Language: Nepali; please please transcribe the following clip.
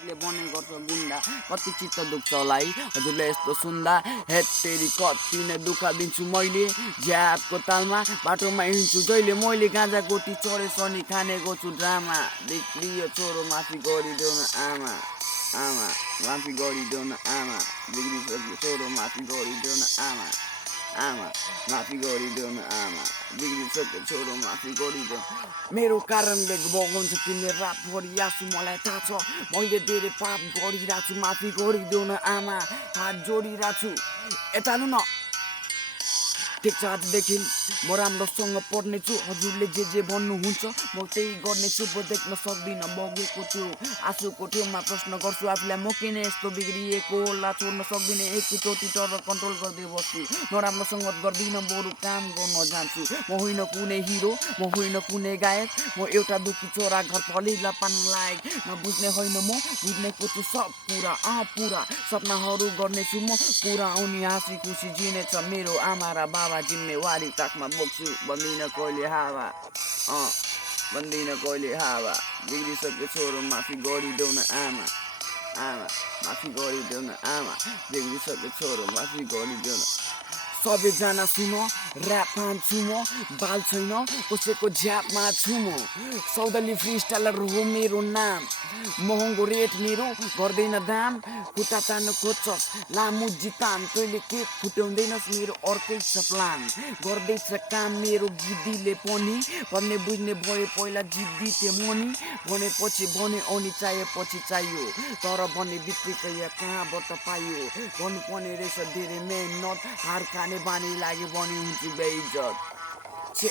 बने गर्छ गुन्डा कति चित्त दुख्छ होला है हजुरले यस्तो सुन्दा हेत तेरी कति नै दुःख दिन्छु मैले ज्यापको तालमा बाटोमा हिँड्छु जहिले मैले गाँजा गोटी चढे सनी खानेको छु ड्रामा बिग्रियो छोरो माफी गरिदेऊ न आमा आमा माफी गरिदेऊ न आमा बिग्रिसक्यो छोरो माफी गरिदेऊ न आमा आमा माफी गरिदेऊ न आमा बिग्रिसक्यो छोरो माफी गरिदेऊ मेरो कारणले बगाउँछ तिमीले रातभरि आँसु मलाई थाहा छ मैले धेरै पाप गरिरहेको छु माफी गरिदेऊ न आमा हात जोडिरहेको छु यता लु न ठिक छ आजदेखि म राम्रोसँग पढ्नेछु हजुरले जे भन्नुहुन्छ म त्यही गर्नेछु म देख्न सक्दिनँ बगेको थियो आँसुको ठाउँमा प्रश्न गर्छु आफूलाई म किन यस्तो बिग्रिएको होला छोड्न सक्दिनँ एकैचोटि तर कन्ट्रोल गर्दै बस्छु नराम्रो सङ्गत गर्दिनँ बरु काम गर्न जान्छु म होइन कुनै हिरो म होइन कुनै गायक म एउटा दुखी छोरा घर फलिला पान लायक नबुझ्ने होइन म बुझ्नेको छु सब पुरा पुरा सपनाहरू गर्नेछु म पुरा आउने हाँसी खुसी जिनेछ मेरो आमा र बाबा जिम्मेवारी ताकमा बोक्छु भन्दिनँ कहिले हावा भन्दिनँ कहिले हावा बिग्रिसक्यो छोरो माफी गरिदेऊ न आमा आमा माफी गरिदेऊ न आमा बिग्रिसक्यो छोरो माफी गरिदेऊ न सबैजना सुन ऱ्याप मान्छु म बाल छैन कसैको झ्यापमा छु म सौदली फ्री स्टाइलर हो मेरो नाम महँगो रेट मेरो गर्दैन दाम खुट्टा तान्न खोज्छस् लामो जितान तैँले के फुट्याउँदैनस् मेरो अर्कै छ प्लान गर्दैछ काम मेरो गिद्दीले पनि भन्ने बुझ्ने भए पहिला जिद्दी त्यो मनी भनेपछि भने अनि चाहिएपछि चाहियो तर भन्ने बित्तिकै या कहाँबाट पाइयो गर्नुपर्ने रहेछ धेरै मेहनत हार खाने बानी लाग्यो भने हुन्छु बेइज्जत छे